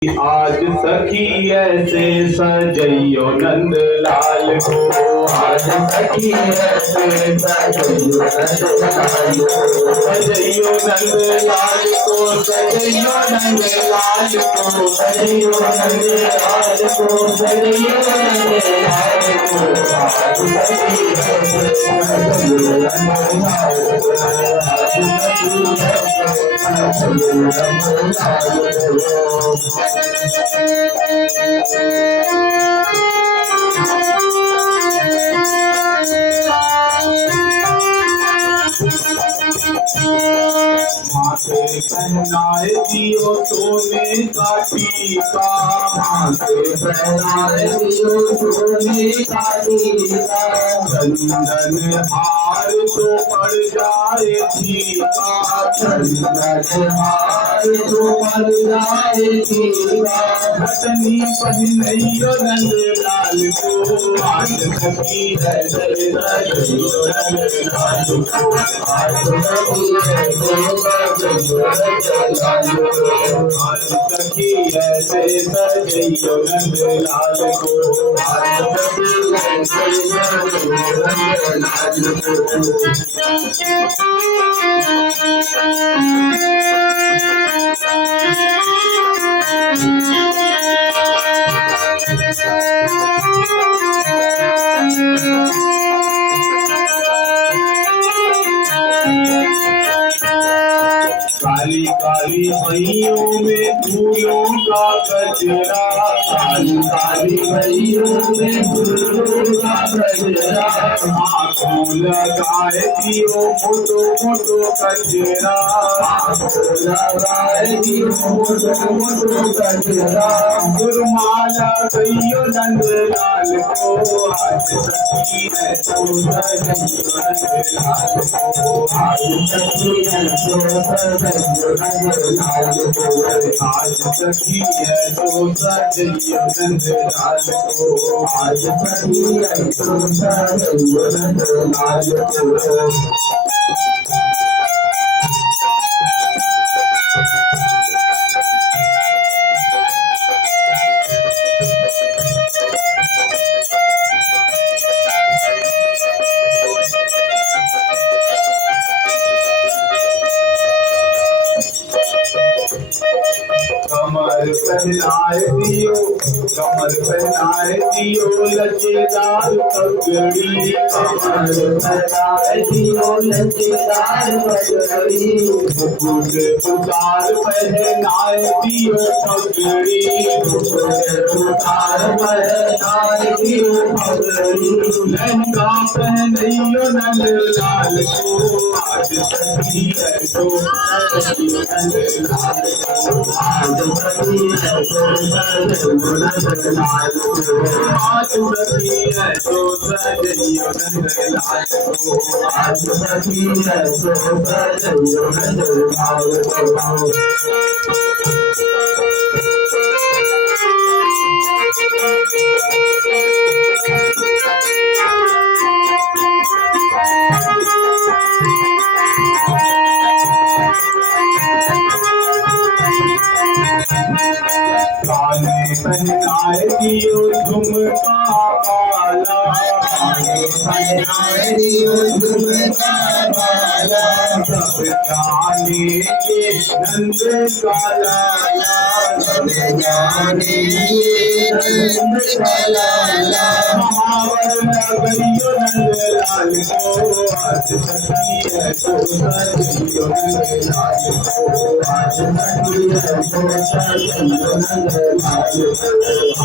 आज सखी ऐसे सजइयो नंद लाल को, आज सखी ऐसे सजइयो नंद लाल को, सजइयो नंद लाल को, सजइयो नंद लाल को, सजइयो नंद लाल को, सजइयो नंद लाल को। आज सखी ऐसे सजइयो नंद लाल को, आज सखी ऐसे सजइयो नंद लाल को। माथे पहनाए दियो सोने का टीका, माथे पहनाए दियो सोने का टीका, चंदन हार तो पड़ जाए फीका, चंदन हार तो पड़ जाए फीका। घटनी पहनइयो नंद लाल को, आज सखी ऐसे सजइयो नंद लाल को, आज सखी ऐसे सजइयो नंद लाल को, आज सखी ऐसे सजइयो नंद लाल को, आज सखी ऐसे सजइयो नंद लाल को। काली काली मैयों में फूलों का गजरा, काली काली मैयों में फूलों का गजरा, आँखों लगाए दियो मोटो मोटो गजरा, आँखों लगाए दियो मोटो मोटो गजरा। गुरमाला गइयो नंद लाल को, आज सखी है तो सजइयो नंद लाल को, आज सखी ऐसे सजइयो नंद लाल को, आज सखी है तो सजइयो नंद लाल को, आज सखी ऐसे सजइयो नंद लाल को। कमर पहनाए दियो, कमर पहनाए दियो लचेदार पगड़ी, कमर पहनाए दियो लचीदार पगड़ी, मुकुट उतार पहनाए दियो पगड़ी, उतार पहनाए दियो पगड़ी। लहंगा पहनइयो नंद लाल को, आज सखी है तो सजइयो नंद लाल को, आज सखी ऐसे सजइयो नंद लाल को, आज सखी है तो सजइयो नंद लाल को, आज सखी ऐसे सजइयो नंद लाल को। काने पहनाए दियो झुमका वाला, काने पहनाए दियो झुमका वाला, सब जाने के नंद का लाला, सब जाने ये नंद का लाला। महावर गइयो नंद लाल को, आज सखी है तो सजइयो नंद लाल को, आज सखी ऐसे सजइयो नंद लाल को,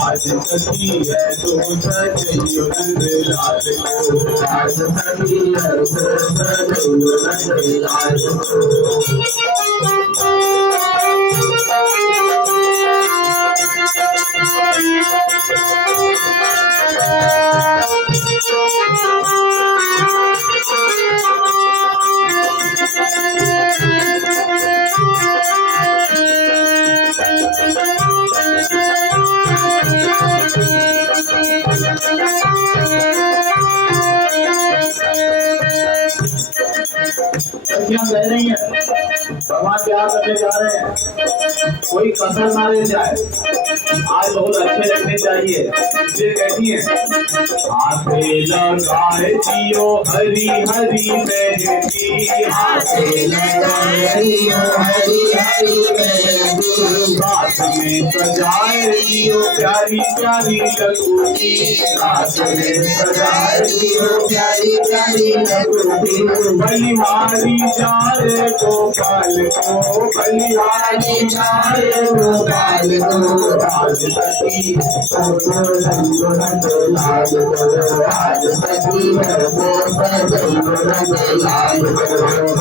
आज सखी है तो सजइयो नंद लाल को, आज सखी ऐसे सजइयो नंद लाल को। क्या कह रही है, भगवान क्या करने जा रहे हैं। कोई कसर ना रह जाए, आज बहुत अच्छे लगने चाहिए। ये कहती है हाथ लगाए जियो हरी हरी मेहंदी, हाथ लगाए जियो हरी हरी मेहंदी, हाथ में सजाए जियो प्यारी प्यारी लखूटी, हाथ में सजाए जियो प्यारी प्यारी लखूटी, बलिहारी जाए गोपाल को, बलिहारी जाए गोपाल को, आज सखी सबको रंग रंग लाल को, आज सखी सबको रंग रंग लाल को,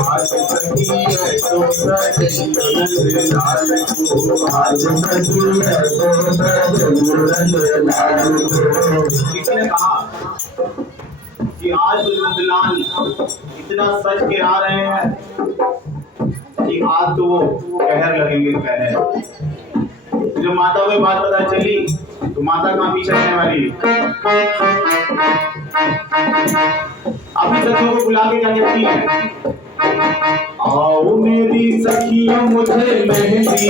आज सखी है तो रंग लाल को, आज सखी सबको रंग लाल को। किसी ने कहा कि आज नंदलाल इतना सच के आ रहे हैं कि आज तो वो कहर लगेंगे कहर। जो माता को ये बात पता चली तो माता कहाँ पीछे रहने वाली, अपनी सखियों को बुला के क्या कहती है, आओ मेरी सखियों मुझे मेहंदी